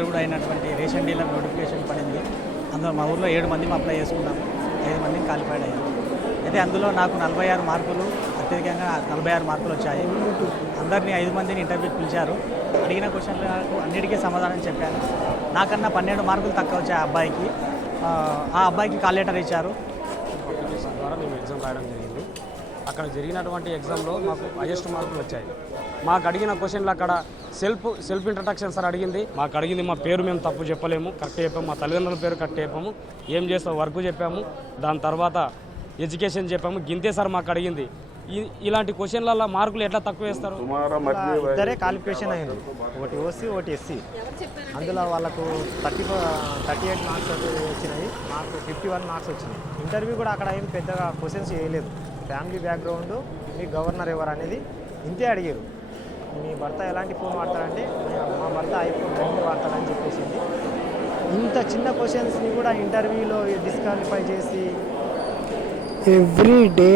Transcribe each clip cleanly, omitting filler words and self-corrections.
Interview అయినటువంటి ration dealer notification పడింది. అందులో మా ఊర్లో 7 మంది అప్లై చేసుకున్నాము, 5 మందిని క్వాలిఫైడ్ అయ్యాము. అయితే అందులో నాకు 46 మార్కులు, అత్యధికంగా 46 మార్కులు వచ్చాయి. అందరినీ 5 మందిని ఇంటర్వ్యూకి పిలిచారు. అడిగిన క్వశ్చన్లకు అన్నిటికీ సమాధానం చెప్పాను. నాకన్నా 12 మార్కులు తక్కువ వచ్చాయి ఆ అబ్బాయికి. ఆ అబ్బాయికి కాల్ లెటర్ ఇచ్చారు. అప్లికేషన్ ద్వారా మేము ఎగ్జామ్ రాయడం జరిగింది. అక్కడ జరిగినటువంటి ఎగ్జామ్లో మాకు హైయెస్ట్ మార్కులు వచ్చాయి. మాకు అడిగిన క్వశ్చన్లు అక్కడ సెల్ఫ్ ఇంట్రడక్షన్ సార్ అడిగింది. మాకు అడిగింది మా పేరు మేము తప్పు చెప్పలేము, కరెక్ట్ చెప్పాము. మా తల్లిదండ్రుల పేరు కరెక్ట్ చెప్పాము. ఏం చేస్తాం వర్క్ చెప్పాము. దాని తర్వాత ఎడ్యుకేషన్ చెప్పాము. గింతే సార్ మాకు అడిగింది. ఇలాంటి క్వశ్చన్లలో మార్కులు ఎట్లా తక్కువ వేస్తారు? ఇద్దరే క్వాలిఫికేషన్ అయింది, ఒకటి ఓసీ ఒకటి ఎస్సీ. అందులో వాళ్ళకు 38 మార్క్స్ వచ్చినాయి, మాకు 51 మార్క్స్ వచ్చినాయి. ఇంటర్వ్యూ కూడా అక్కడ ఏం పెద్దగా క్వశ్చన్స్ చేయలేదు. ఫ్యామిలీ బ్యాక్గ్రౌండ్, మీ గవర్నర్ ఎవరు అనేది ఇంతే అడిగారు. మీ భర్త ఎలాంటి ఫోన్ వాడతారంటే మా భర్త ఐఫోన్ 2 వాడతాడని చెప్పేసింది. ఇంత చిన్న క్వశ్చన్స్ని కూడా ఇంటర్వ్యూలో డిస్క్వాలిఫై చేసి ఎవ్రీ డే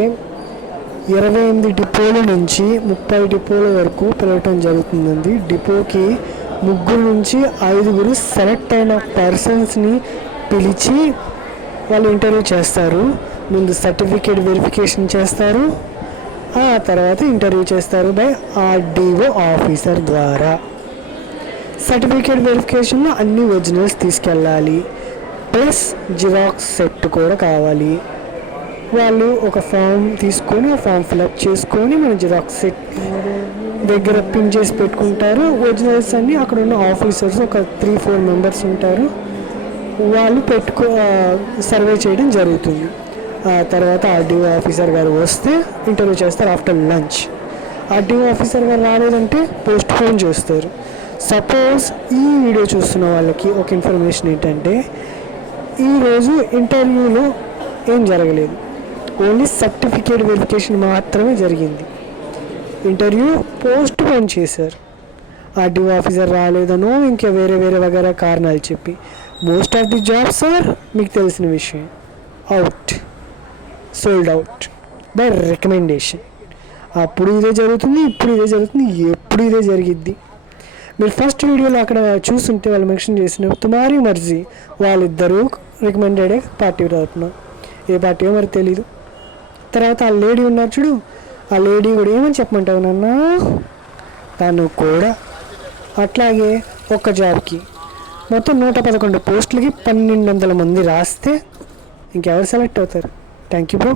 28 డిపోల నుంచి 30 డిపోల వరకు పిలవటం జరుగుతుందండి. డిపోకి 3 నుంచి 5 సెలెక్ట్ అయిన పర్సన్స్ని పిలిచి వాళ్ళు ఇంటర్వ్యూ చేస్తారు. ముందు సర్టిఫికేట్ వెరిఫికేషన్ చేస్తారు, ఆ తర్వాత ఇంటర్వ్యూ చేస్తారు బై ఆర్డీఓ ఆఫీసర్ ద్వారా. సర్టిఫికేట్ వెరిఫికేషన్లో అన్ని ఒరిజినల్స్ తీసుకెళ్ళాలి, ప్లస్ జిరాక్స్ సెట్ కూడా కావాలి. వాళ్ళు ఒక ఫామ్ తీసుకొని ఆ ఫామ్ ఫిలప్ చేసుకొని మన జిరాక్స్ సెట్ దగ్గర పిన్ చేసి పెట్టుకుంటారు. ఒరిజినల్స్ అన్నీ అక్కడ ఉన్న ఆఫీసర్స్ ఒక 3-4 మెంబర్స్ ఉంటారు, వాళ్ళు సర్వే చేయడం జరుగుతుంది. ఆ తర్వాత ఆర్డీఓ ఆఫీసర్ గారు వస్తే ఇంటర్వ్యూ చేస్తారు ఆఫ్టర్ లంచ్. ఆర్డీఓ ఆఫీసర్ గారు రాలేదంటే పోస్ట్ పోన్ చేస్తారు. సపోజ్ ఈ వీడియో చూస్తున్న వాళ్ళకి ఒక ఇన్ఫర్మేషన్ ఏంటంటే, ఈరోజు ఇంటర్వ్యూలో ఏం జరగలేదు, ఓన్లీ సర్టిఫికేట్ వెరిఫికేషన్ మాత్రమే జరిగింది. ఇంటర్వ్యూ పోస్ట్ పోన్ చేశారు. ఆర్డీఓ ఆఫీసర్ రాలేదనో ఇంకా వేరే వగేరా కారణాలు చెప్పి. Most of the jobs are మీకు తెలిసిన విషయం, out, sold out by recommendation. అప్పుడు ఇదే జరుగుతుంది, ఇప్పుడు ఇదే జరుగుతుంది, ఎప్పుడు ఇదే జరిగిద్ది. మీరు ఫస్ట్ వీడియోలో అక్కడ చూస్తుంటే వాళ్ళు మెన్షన్ చేసిన తుమారీ మర్జీ, వాళ్ళిద్దరూ రికమెండెడ్ పార్టీ తరపున, ఏ పార్టీ మరి తెలీదు. తర్వాత ఆ లేడీ ఉన్నారు చూడు, ఆ లేడీ కూడా ఏమని చెప్పమంటావు నాన్న, తను కూడా అట్లాగే ఒక్క జాబ్కి మొత్తం 111 పోస్టులకి 1200 మంది రాస్తే ఇంకెవరు సెలెక్ట్ అవుతారు? Thank you bro.